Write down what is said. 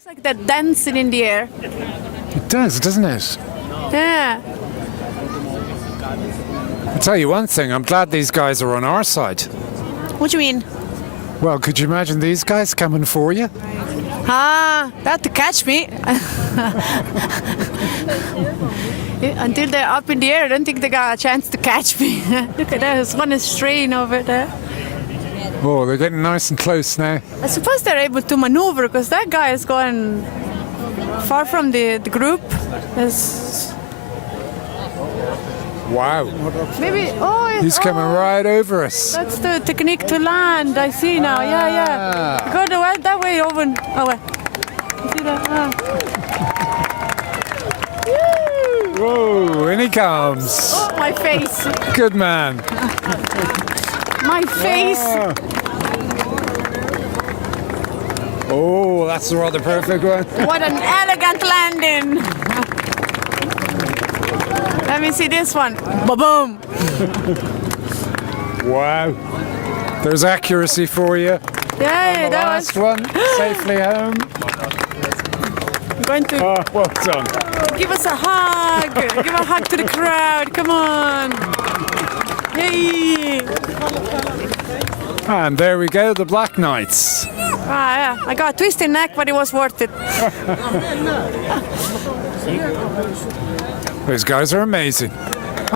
Looks like they're dancing in the air. It does, doesn't it? Yeah. I'll tell you one thing, I'm glad these guys are on our side. What do you mean? Well, could you imagine these guys coming for you? That to catch me. Until they're up in the air, I don't think they got a chance to catch me. Look at that, there's one strain over there. Oh, they're getting nice and close now. I suppose they're able to maneuver because that guy is going far from the group. Wow. Maybe, He's coming right over us. That's the technique to land, I see now, yeah. Go that way over. Oh, wait. You see that? Whoa, in he comes. Oh, my face. Good man. My face. Oh, that's a rather perfect one. What an elegant landing. Let me see this one. Ba-boom. Wow. There's accuracy for you. Yeah, The last one, safely home. I'm going to Oh, well done. give us a hug. Give a hug to the crowd. Come on. Hey. And there we go, the Black Knights. Yeah. I got a twisted neck, but it was worth it. Those guys are amazing.